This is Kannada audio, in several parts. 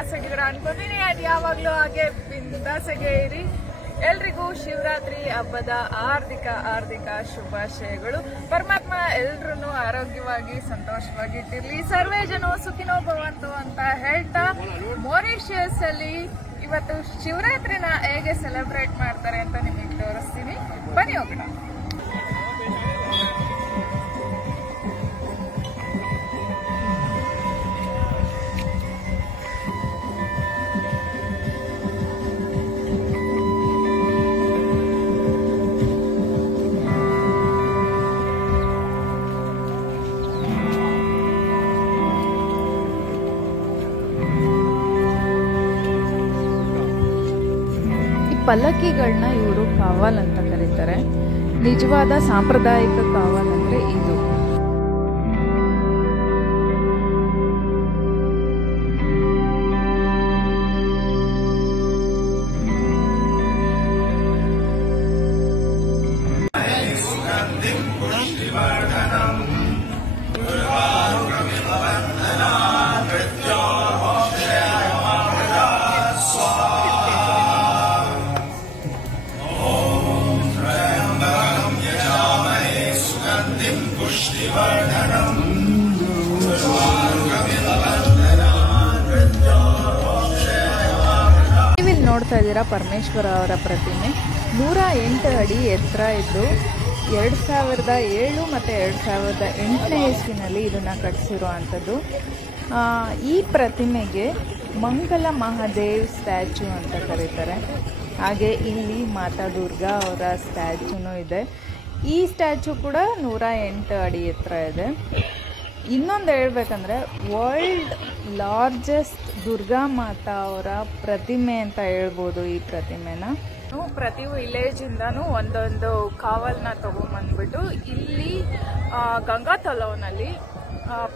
ಬಿಂದಾಸಾಗಿದ್ದೀರಾ ಅನ್ಕೋತೀನಿ. ಅದು ಯಾವಾಗಲೂ ಹಾಗೆ ಬಿಂದಾಸಾಗೆ ಇರಿ. ಎಲ್ರಿಗೂ ಶಿವರಾತ್ರಿ ಹಬ್ಬದ ಹಾರ್ದಿಕ ಶುಭಾಶಯಗಳು. ಪರಮಾತ್ಮ ಎಲ್ರೂ ಆರೋಗ್ಯವಾಗಿ ಸಂತೋಷವಾಗಿ ಇಟ್ಟಿರ್ಲಿ. ಸರ್ವೇ ಜನ ಸುಖಿನೋ ಭವಂತು ಅಂತ ಹೇಳ್ತಾ, ಮಾರಿಷಿಯಸ್ ಅಲ್ಲಿ ಇವತ್ತು ಶಿವರಾತ್ರಿನ ಹೇಗೆ ಸೆಲೆಬ್ರೇಟ್ ಮಾಡ್ತಾರೆ ಅಂತ ನಿಮಗೆ ತೋರಿಸ್ತೀನಿ. ಬನ್ನಿ ಹೋಗೋಣ. ಪಲ್ಲಕ್ಕಿಗಳನ್ನ ಇವರು ಕಾವಲ್ ಅಂತ ಕರೀತಾರೆ. ನಿಜವಾದ ಸಾಂಪ್ರದಾಯಿಕ ಕಾವಲ್ ಅಂದ್ರೆ ಇದು. ನೀವಿಲ್ಲಿ ನೋಡ್ತಾ ಇದ್ದೀರಾ ಪರಮೇಶ್ವರ ಅವರ ಪ್ರತಿಮೆ. 108 ಅಡಿ ಎತ್ತರ ಇದ್ದು 2007 ಮತ್ತು 2008ನೇ ಇಸ್ವಿನಲ್ಲಿ ಇದನ್ನು ಕಟ್ಟಿಸಿರುವಂಥದ್ದು. ಈ ಪ್ರತಿಮೆಗೆ ಮಂಗಲ ಮಹಾದೇವ್ ಸ್ಟ್ಯಾಚು ಅಂತ ಕರೀತಾರೆ. ಹಾಗೆ ಇಲ್ಲಿ ಮಾತಾ ದುರ್ಗಾ ಅವರ ಸ್ಟ್ಯಾಚುನೂ ಇದೆ. ಈ ಸ್ಟ್ಯಾಚು ಕೂಡ 108 ಅಡಿ ಎತ್ತರ ಇದೆ. ಇನ್ನೊಂದು ಹೇಳ್ಬೇಕಂದ್ರೆ ವರ್ಲ್ಡ್ ಲಾರ್ಜೆಸ್ಟ್ ದುರ್ಗಾ ಮಾತಾ ಅವರ ಪ್ರತಿಮೆ ಅಂತ ಹೇಳ್ಬೋದು ಈ ಪ್ರತಿಮೆನ. ಪ್ರತಿ ವಿಲೇಜಿಂದನೂ ಒಂದೊಂದು ಕಾವಲ್ನ ತಗೊಂಡ್ಬಂದ್ಬಿಟ್ಟು ಇಲ್ಲಿ ಗಂಗಾ ತಲಾವ್ನಲ್ಲಿ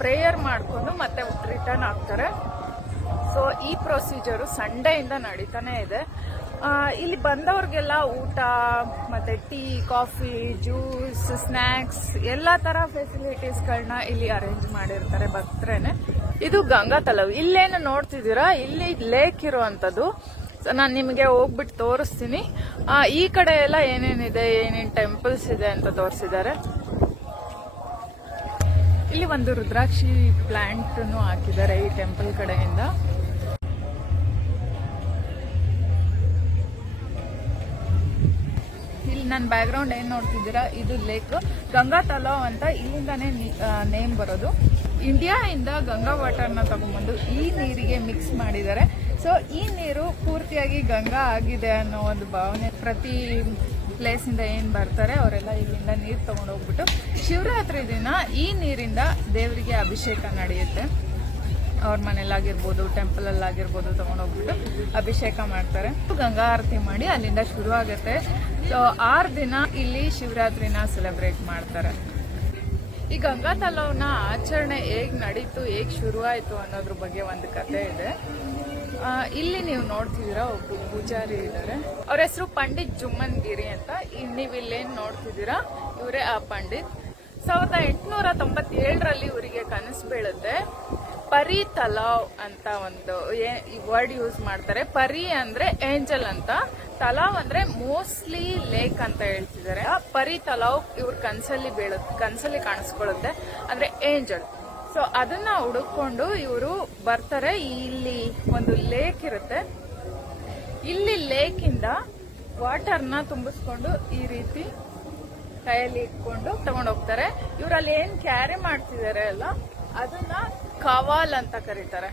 ಪ್ರೇಯರ್ ಮಾಡಿಕೊಂಡು ಮತ್ತೆ ರಿಟರ್ನ್ ಆಗ್ತಾರೆ. ಸೊ ಈ ಪ್ರೊಸೀಜರು ಸಂಡೆಯಿಂದ ನಡೀತಾನೆ ಇದೆ. ಇಲ್ಲಿ ಬಂದವ್ರಿಗೆಲ್ಲ ಊಟ ಮತ್ತೆ ಟೀ, ಕಾಫಿ, ಜ್ಯೂಸ್, ಸ್ನ್ಯಾಕ್ಸ್ ಎಲ್ಲ ತರ ಫೆಸಿಲಿಟೀಸ್ಗಳನ್ನ ಇಲ್ಲಿ ಅರೇಂಜ್ ಮಾಡಿರ್ತಾರೆ ಭಕ್ತರೇನೆ. ಇದು ಗಂಗಾ ತಲಾವ್. ಇಲ್ಲೇನು ನೋಡ್ತಿದ್ದೀರಾ, ಇಲ್ಲಿ ಲೇಕ್ ಇರುವಂತದ್ದು. ನಾನು ನಿಮಗೆ ಹೋಗ್ಬಿಟ್ಟು ತೋರಿಸ್ತೀನಿ. ಈ ಕಡೆ ಎಲ್ಲ ಏನೇನಿದೆ, ಏನೇನು ಟೆಂಪಲ್ಸ್ ಇದೆ ಅಂತ ತೋರಿಸಿದ್ದಾರೆ. ಇಲ್ಲಿ ಒಂದು ರುದ್ರಾಕ್ಷಿ ಪ್ಲಾಂಟ್ ಹಾಕಿದ್ದಾರೆ ಈ ಟೆಂಪಲ್ ಕಡೆಯಿಂದ. ಇಲ್ಲಿ ನನ್ನ ಬ್ಯಾಕ್ ಗ್ರೌಂಡ್ ಏನ್ ನೋಡ್ತಿದ್ದೀರಾ, ಇದು ಲೇಕ್ ಗಂಗಾ ತಲಾವ್ ಅಂತ ಇಲ್ಲಿಂದಾನೇ ನೇಮ್ ಬರೋದು. ಇಂಡಿಯಾದಿಂದ ಗಂಗಾ ವಾಟರ್ನ ತಗೊಂಡ್ಬಂದು ಈ ನೀರಿಗೆ ಮಿಕ್ಸ್ ಮಾಡಿದ್ದಾರೆ. ಸೊ ಈ ನೀರು ಪೂರ್ತಿಯಾಗಿ ಗಂಗಾ ಆಗಿದೆ ಅನ್ನೋ ಒಂದು ಭಾವನೆ. ಪ್ರತಿ ಪ್ಲೇಸ್ ಇಂದ ಏನ್ ಬರ್ತಾರೆ ಅವರೆಲ್ಲ ಇಲ್ಲಿಂದ ನೀರು ತಗೊಂಡು ಹೋಗ್ಬಿಟ್ಟು ಶಿವರಾತ್ರಿ ದಿನ ಈ ನೀರಿಂದ ದೇವರಿಗೆ ಅಭಿಷೇಕ ನಡೆಯುತ್ತೆ. ಅವ್ರ ಮನೇಲಾಗಿರ್ಬೋದು, ಟೆಂಪಲ್ ಅಲ್ಲಾಗಿರ್ಬೋದು ತಗೊಂಡೋಗ್ಬಿಟ್ಟು ಅಭಿಷೇಕ ಮಾಡ್ತಾರೆ. ಗಂಗಾ ಆರತಿ ಮಾಡಿ ಅಲ್ಲಿಂದ ಶುರು ಆಗುತ್ತೆ. ಸೊ 6 ದಿನ ಇಲ್ಲಿ ಶಿವರಾತ್ರಿನ ಸೆಲೆಬ್ರೇಟ್ ಮಾಡ್ತಾರೆ. ಈ ಗಂಗಾ ತಲಾವ್ನ ಆಚರಣೆ ಹೇಗ್ ನಡೀತು, ಹೇಗ್ ಶುರುವಾಯ್ತು ಅನ್ನೋದ್ರ ಬಗ್ಗೆ ಒಂದು ಕತೆ ಇದೆ. ಇಲ್ಲಿ ನೀವು ನೋಡ್ತಿದ್ದೀರಾ ಒಬ್ಬ ಪೂಜಾರಿ ಇದ್ದಾರೆ. ಅವ್ರ ಹೆಸರು ಪಂಡಿತ್ ಜುಮ್ಮನ್ ಗಿರಿ ಅಂತ. ನೀವು ಇಲ್ಲೇನ್ ನೋಡ್ತಿದ್ದೀರಾ, ಇವರೇ ಆ ಪಂಡಿತ್. 1897ರಲ್ಲಿ ಇವರಿಗೆ ಕನಸು ಬೀಳುತ್ತೆ. ಪರಿ ತಲಾವ್ ಅಂತ ಒಂದು ವರ್ಡ್ ಯೂಸ್ ಮಾಡ್ತಾರೆ. ಪರಿ ಅಂದ್ರೆ ಏಂಜಲ್ ಅಂತ, ತಲಾವ್ ಅಂದ್ರೆ ಮೋಸ್ಟ್ಲಿ ಲೇಕ್ ಅಂತ ಹೇಳ್ತಿದ್ದಾರೆ. ಪರಿ ತಲಾವ್ ಇವ್ರ ಕನ್ಸಲ್ಲಿ ಕಾಣಿಸ್ಕೊಳ್ಳುತ್ತೆ, ಅಂದ್ರೆ ಏಂಜಲ್. ಸೊ ಅದನ್ನ ಹುಡುಕೊಂಡು ಇವರು ಬರ್ತಾರೆ. ಇಲ್ಲಿ ಒಂದು ಲೇಕ್ ಇರುತ್ತೆ. ಇಲ್ಲಿ ಲೇಕ್ ಇಂದ ವಾಟರ್ನ ತುಂಬಿಸ್ಕೊಂಡು ಈ ರೀತಿ ಕೈಯಲ್ಲಿ ಇಟ್ಕೊಂಡು ತಗೊಂಡೋಗ್ತಾರೆ. ಇವರಲ್ಲಿ ಏನ್ ಕ್ಯಾರಿ ಮಾಡ್ತಿದ್ದಾರೆ ಅಲ್ಲ, ಅದನ್ನ ಕಾವಾಲ್ ಅಂತ ಕರೀತಾರೆ.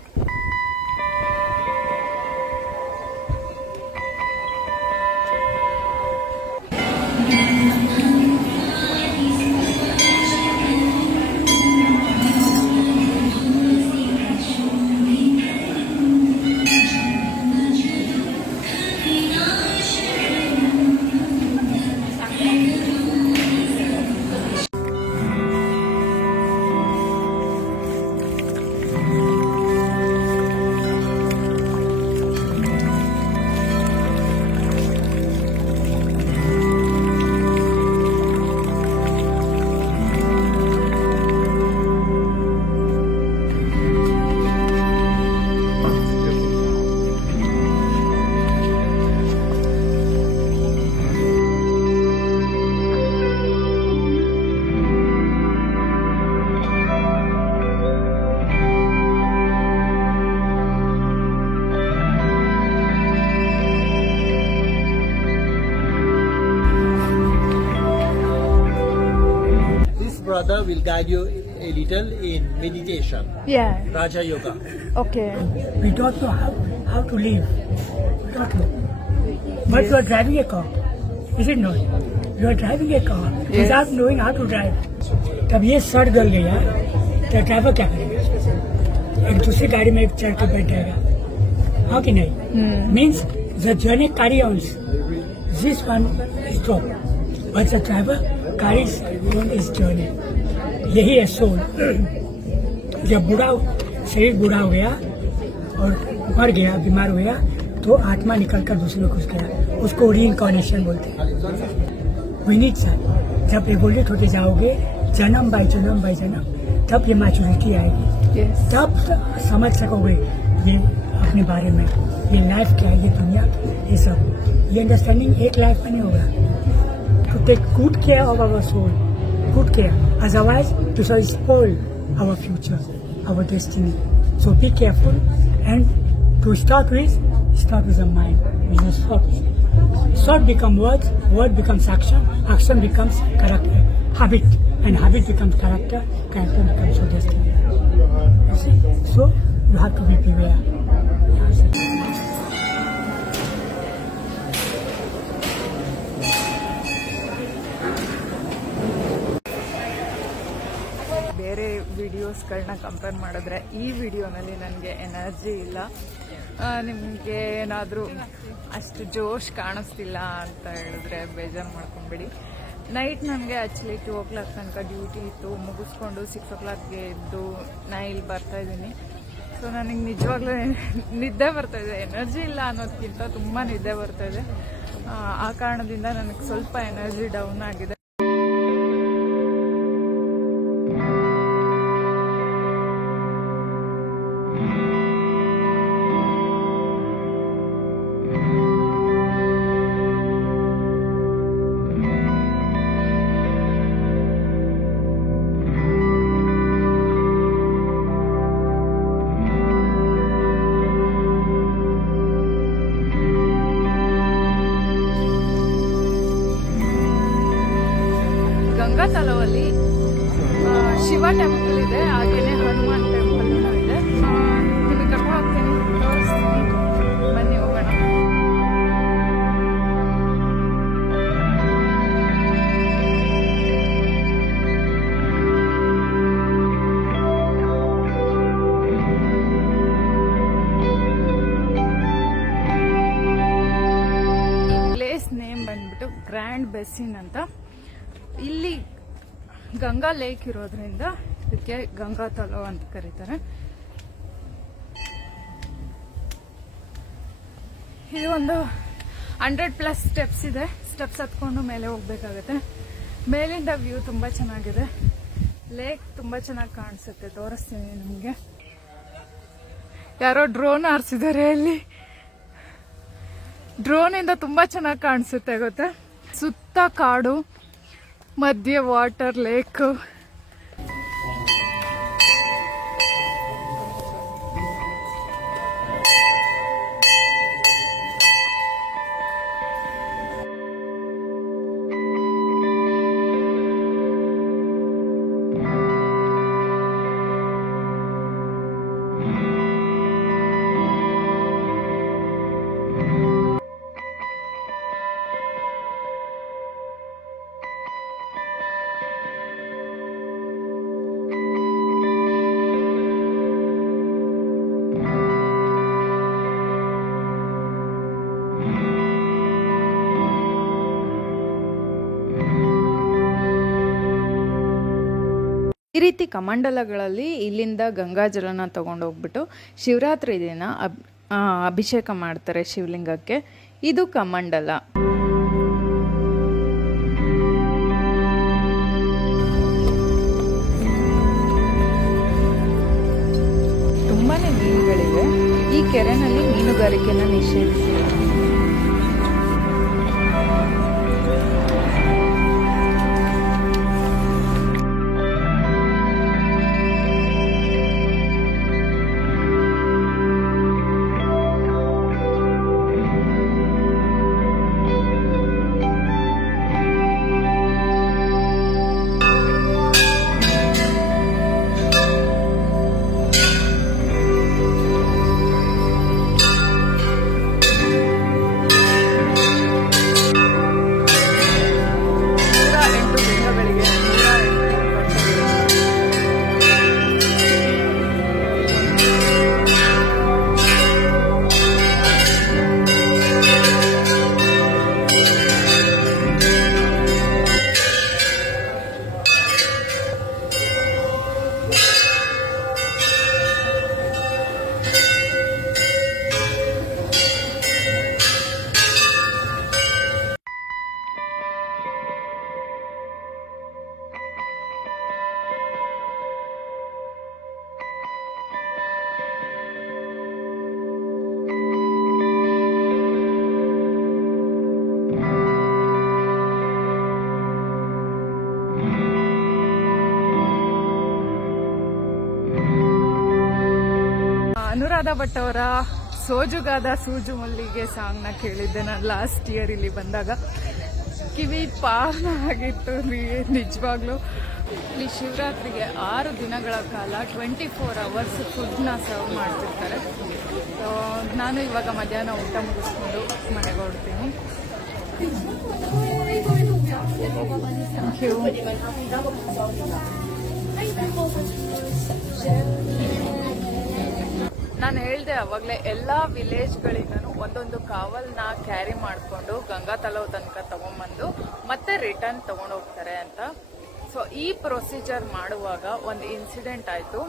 father will guide you a little in meditation, Yeah. Raja Yoga. Okay. We don't know how to live. We don't know. But you are driving a car. Is it not? You are driving a car without knowing how to drive. तब ये सड़ गल गया तो ड्राइवर क्या करेगा? एक दूसरी गाड़ी में चढ़ के बैठ जाएगा, हाँ कि नहीं? Means the journey carry on. This one stop, but the driver carries on his journey. यही है सोल. जब शरीर बूढ़ा हो गया और मर गया, बीमार हो गया, तो आत्मा निकलकर दूसरे में घुस गया. उसको रीइंकार्नेशन बोलते हैं. विनीत सर, जब एवोल्यूट होते जाओगे जन्म बाय जन्म, तब ये मैच्योरिटी आएगी. Yes. तब समझ सकोगे ये अपने बारे में, ये लाइफ क्या है, ये दुनिया, ये सब. ये अंडरस्टैंडिंग एक लाइफ में नहीं होगा. To take good care of our soul, good care, otherwise to spoil our future, our destiny. So be careful and to start with the mind. Thought become words, word becomes action, action becomes character, habit, and habit becomes character, character becomes your destiny. You see? So you have to be beware. ಬೇರೆ ವಿಡಿಯೋಸ್ಗಳನ್ನ ಕಂಪೇರ್ ಮಾಡಿದ್ರೆ ಈ ವಿಡಿಯೋನಲ್ಲಿ ನನಗೆ ಎನರ್ಜಿ ಇಲ್ಲ. ನಿಮಗೆ ಏನಾದರೂ ಅಷ್ಟು ಜೋಶ್ ಕಾಣಿಸ್ತಿಲ್ಲ ಅಂತ ಹೇಳಿದ್ರೆ ಬೇಜಾರು ಮಾಡ್ಕೊಂಬಿಡಿ. ನೈಟ್ ನನಗೆ ಆ್ಯಕ್ಚುಲಿ 2 o'clock ತನಕ ಡ್ಯೂಟಿ ಇತ್ತು, ಮುಗಿಸ್ಕೊಂಡು 6 o'clockಗೆ ಎದ್ದು ನಾ ಇಲ್ಲಿ ಬರ್ತಾಯಿದ್ದೀನಿ. ಸೊ ನನಗೆ ನಿಜವಾಗ್ಲೂ ನಿದ್ದೆ ಬರ್ತಾಯಿದೆ. ಎನರ್ಜಿ ಇಲ್ಲ ಅನ್ನೋದಕ್ಕಿಂತ ತುಂಬ ನಿದ್ದೆ ಬರ್ತಾಯಿದೆ. ಆ ಕಾರಣದಿಂದ ನನಗೆ ಸ್ವಲ್ಪ ಎನರ್ಜಿ ಡೌನ್ ಆಗಿದೆ. ಗಂಗಾತಲವಲ್ಲಿ ಶಿವ ಟೆಂಪಲ್ ಇದೆ, ಹಾಗೇನೆ ಹನುಮಾನ್ ಟೆಂಪಲ್ ಇದೆ. ನಿಮಗೆ ಕರ್ಕೊಂಡು ಹೋಗ್ತೀನಿ, ತೋರಿಸ್ತೀನಿ, ಬನ್ನಿ ಹೋಗೋಣ. ಪ್ಲೇಸ್ ನೇಮ್ ಬಂದ್ಬಿಟ್ಟು ಗ್ರ್ಯಾಂಡ್ ಬೆಸಿನ್ ಅಂತ. ಇಲ್ಲಿ ಗಂಗಾ ಲೇಕ್ ಇರೋದ್ರಿಂದ ಇದಕ್ಕೆ ಗಂಗಾ ತಲೋ ಅಂತ ಕರೀತಾರೆ. ಇದು ಒಂದು 100+ ಸ್ಟೆಪ್ಸ್ ಇದೆ. ಸ್ಟೆಪ್ಸ್ ಹತ್ಕೊಂಡು ಮೇಲೆ ಹೋಗ್ಬೇಕಾಗತ್ತೆ. ಮೇಲಿಂದ ವ್ಯೂ ತುಂಬಾ ಚೆನ್ನಾಗಿದೆ. ಲೇಕ್ ತುಂಬಾ ಚೆನ್ನಾಗಿ ಕಾಣಿಸುತ್ತೆ, ತೋರಿಸ್ತೀನಿ ನಿಮಗೆ. ಯಾರೋ ಡ್ರೋನ್ ಹಾರಿಸಿದ್ದಾರೆ ಅಲ್ಲಿ. ಡ್ರೋನ್ ಇಂದ ತುಂಬಾ ಚೆನ್ನಾಗಿ ಕಾಣಿಸುತ್ತೆ ಗೊತ್ತಾ. ಸುತ್ತ ಕಾಡು, ಮಧ್ಯೆ ವಾಟರ್ ಲೇಕ್. ಈ ರೀತಿ ಕಮಂಡಲಗಳಲ್ಲಿ ಇಲ್ಲಿಂದ ಗಂಗಾಜಲನ ತಗೊಂಡೋಗ್ಬಿಟ್ಟು ಶಿವರಾತ್ರಿ ದಿನ ಅಭಿಷೇಕ ಮಾಡ್ತಾರೆ ಶಿವಲಿಂಗಕ್ಕೆ. ಇದು ಕಮಂಡಲ. ತುಂಬಾನೇ ಮೀನುಗಳಿವೆ. ಈ ಕೆರೆನಲ್ಲಿ ಮೀನುಗಾರಿಕೆನ ನಿಷೇಧಿಸಿದೆ. ಸುನಂದ ಭಟ್ ಅವರ ಸೋಜುಗಾದ ಸೂಜು ಮಲ್ಲಿಗೆ ಸಾಂಗ್ನ ಕೇಳಿದ್ದೆ ನಾನು ಲಾಸ್ಟ್ ಇಯರ್ ಇಲ್ಲಿ ಬಂದಾಗ. ಕಿವಿ ಪಾರ್ನ ಆಗಿತ್ತು ನಿಜವಾಗ್ಲೂ. ಇಲ್ಲಿ ಶಿವರಾತ್ರಿಗೆ 6 ದಿನಗಳ ಕಾಲ 24 hours ಫುಡ್ನ ಸರ್ವ್ ಮಾಡ್ತಿರ್ತಾರೆ. ಸೊ ನಾನು ಇವಾಗ ಮಧ್ಯಾಹ್ನ ಊಟ ಮುಗಿಸ್ಕೊಂಡು ಮನೆಗೆ ಹೊರಡ್ತೀನಿ. Thank you. ನಾನು ಹೇಳ್ದೆ ಅವಾಗಲೇ ಎಲ್ಲ ವಿಲೇಜ್ಗಳಿಂದನೂ ಒಂದೊಂದು ಕಾವಲ್ನ ಕ್ಯಾರಿ ಮಾಡಿಕೊಂಡು ಗಂಗಾ ತಲವ್ ತನಕ ತಗೊಂಡ್ಬಂದು ಮತ್ತೆ ರಿಟರ್ನ್ ತಗೊಂಡು ಹೋಗ್ತಾರೆ ಅಂತ. ಸೊ ಈ ಪ್ರೊಸೀಜರ್ ಮಾಡುವಾಗ ಒಂದು ಇನ್ಸಿಡೆಂಟ್ ಆಯಿತು.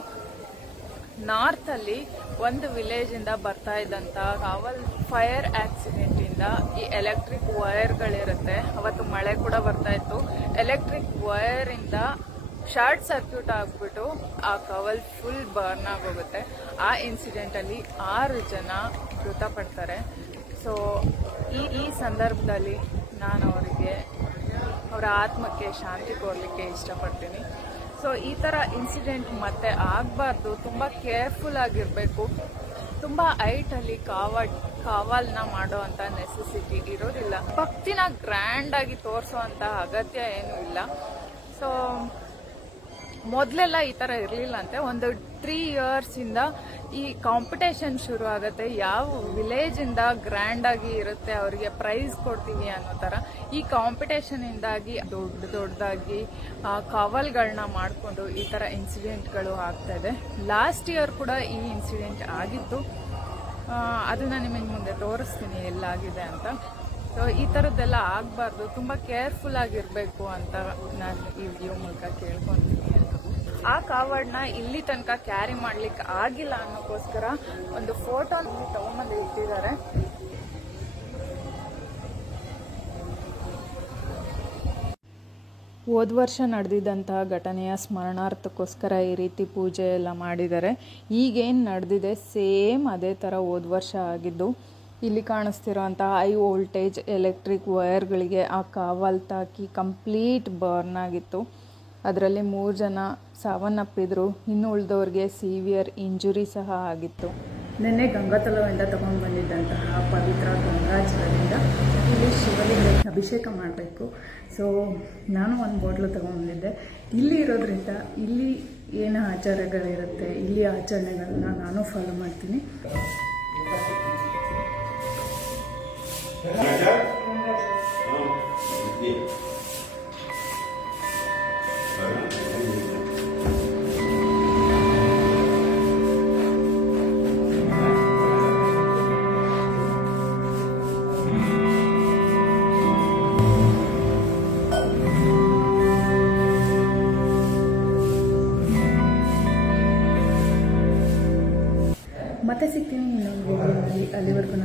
ನಾರ್ತ್ ಅಲ್ಲಿ ಒಂದು ವಿಲೇಜ್ ಇಂದ ಬರ್ತಾ ಇದ್ದಂತ ಕಾವಲ್ ಫೈರ್ ಆಕ್ಸಿಡೆಂಟ್ ಇಂದ ಈ ಎಲೆಕ್ಟ್ರಿಕ್ ವೈರ್ಗಳಿರುತ್ತೆ, ಅವತ್ತು ಮಳೆ ಕೂಡ ಬರ್ತಾ ಇತ್ತು. ಎಲೆಕ್ಟ್ರಿಕ್ ವೈರ್ ಇಂದ ಶಾರ್ಟ್ ಸರ್ಕ್ಯೂಟ್ ಆಗ್ಬಿಟ್ಟು ಆ ಕವಲ್ ಫುಲ್ ಬರ್ನ್ ಆಗೋಗುತ್ತೆ. ಆ ಇನ್ಸಿಡೆಂಟ್ ಅಲ್ಲಿ 6 ಜನ ಮೃತಪಡ್ತಾರೆ. ಸೊ ಈ ಸಂದರ್ಭದಲ್ಲಿ ನಾನು ಅವರಿಗೆ ಅವರ ಆತ್ಮಕ್ಕೆ ಶಾಂತಿ ಕೋರ್ಲಿಕ್ಕೆ ಇಷ್ಟಪಡ್ತೀನಿ. ಸೊ ಈ ತರ ಇನ್ಸಿಡೆಂಟ್ ಮತ್ತೆ ಆಗಬಾರ್ದು, ತುಂಬಾ ಕೇರ್ಫುಲ್ ಆಗಿರಬೇಕು. ತುಂಬಾ ಹೈಟ್ ಅಲ್ಲಿ ಕಾವಲ್ನ ಮಾಡೋ ಅಂತ ನೆಸೆಸಿಟಿ ಇರೋದಿಲ್ಲ. ಭಕ್ತಿನ ಗ್ರ್ಯಾಂಡ್ ಆಗಿ ತೋರಿಸೋ ಅಂತ ಅಗತ್ಯ ಏನೂ ಇಲ್ಲ. ಸೊ ಮೊದಲೆಲ್ಲ ಈ ತರ ಇರಲಿಲ್ಲ ಅಂತೆ. ಒಂದು 3 years ಇಂದ ಈ ಕಾಂಪಿಟೇಷನ್ ಶುರು ಆಗುತ್ತೆ. ಯಾವ ವಿಲೇಜ್ ಇಂದ ಗ್ರ್ಯಾಂಡ್ ಆಗಿ ಇರುತ್ತೆ ಅವರಿಗೆ ಪ್ರೈಸ್ ಕೊಡ್ತೀವಿ ಅನ್ನೋ ತರ ಈ ಕಾಂಪಿಟೇಷನ್ ಇಂದಾಗಿ ದೊಡ್ಡದಾಗಿ ಕಾವಲ್ಗಳನ್ನ ಮಾಡಿಕೊಂಡು ಈ ತರ ಇನ್ಸಿಡೆಂಟ್ಗಳು ಆಗ್ತಾ ಇದೆ. ಲಾಸ್ಟ್ ಇಯರ್ ಕೂಡ ಈ ಇನ್ಸಿಡೆಂಟ್ ಆಗಿತ್ತು. ಅದನ್ನ ನಿಮಗೆ ಮುಂದೆ ತೋರಿಸ್ತೀನಿ ಎಲ್ಲಾಗಿದೆ ಅಂತ. ಸೊ ಈ ಥರದ್ದೆಲ್ಲ ಆಗಬಾರ್ದು, ತುಂಬ ಕೇರ್ಫುಲ್ ಆಗಿರಬೇಕು ಅಂತ ನಾನು ಈ ವಿಡಿಯೋ ಮೂಲಕ ಕೇಳ್ಕೊತೀನಿ. ಆ ಕಾವಡ್ನ ಇಲ್ಲಿ ತನಕ ಕ್ಯಾರಿ ಮಾಡ್ಲಿಕ್ಕೆ ಆಗಿಲ್ಲ ಅನ್ನೋಕ್ಕೋಸ್ಕರ ಒಂದು ಫೋಟೋ ತಗೊಂಬಂದು ಇಟ್ಟಿದ್ದಾರೆ. ಹೋದ ವರ್ಷ ನಡೆದಿದ್ದಂತಹ ಘಟನೆಯ ಸ್ಮರಣಾರ್ಥಕ್ಕೋಸ್ಕರ ಈ ರೀತಿ ಪೂಜೆ ಎಲ್ಲ ಮಾಡಿದ್ದಾರೆ. ಈಗೇನು ನಡೆದಿದೆ ಸೇಮ್ ಅದೇ ಥರ ಹೋದ ವರ್ಷ ಆಗಿದ್ದು. ಇಲ್ಲಿ ಕಾಣಿಸ್ತಿರೋಂಥ ಹೈ ವೋಲ್ಟೇಜ್ ಎಲೆಕ್ಟ್ರಿಕ್ ವೈರ್ಗಳಿಗೆ ಆ ಕಾವಲ್ ತಾಕಿ ಕಂಪ್ಲೀಟ್ ಬರ್ನ್ ಆಗಿತ್ತು. ಅದರಲ್ಲಿ 3 ಜನ ಸಾವನ್ನಪ್ಪಿದ್ರು, ಇನ್ನು ಉಳಿದವ್ರಿಗೆ ಸಿವಿಯರ್ ಇಂಜುರಿ ಸಹ ಆಗಿತ್ತು. ನಿನ್ನೆ ಗಂಗಾತಲವಿಂದ ತಗೊಂಡು ಬಂದಿದ್ದಂತಹ ಪವಿತ್ರ ಗಂಗಾಜಲದಿಂದ ಇಲ್ಲಿ ಶಿವಲಿಂಗಕ್ಕೆ ಅಭಿಷೇಕ ಮಾಡಬೇಕು. ಸೊ ನಾನು ಒಂದು ಬಾಟ್ಲು ತಗೊಂಡ್ಬಂದಿದ್ದೆ. ಇಲ್ಲಿ ಇರೋದ್ರಿಂದ ಇಲ್ಲಿ ಏನು ಆಚಾರಗಳಿರುತ್ತೆ, ಇಲ್ಲಿ ಆಚರಣೆಗಳನ್ನ ನಾನು ಫಾಲೋ ಮಾಡ್ತೀನಿ. ಮತ್ತೆ ಸಿಗ್ತೀನಿ ಇನ್ನೊಂದು ವಿಡಿಯೋದಲ್ಲಿ. ಅಲ್ಲಿವರೆಗೂ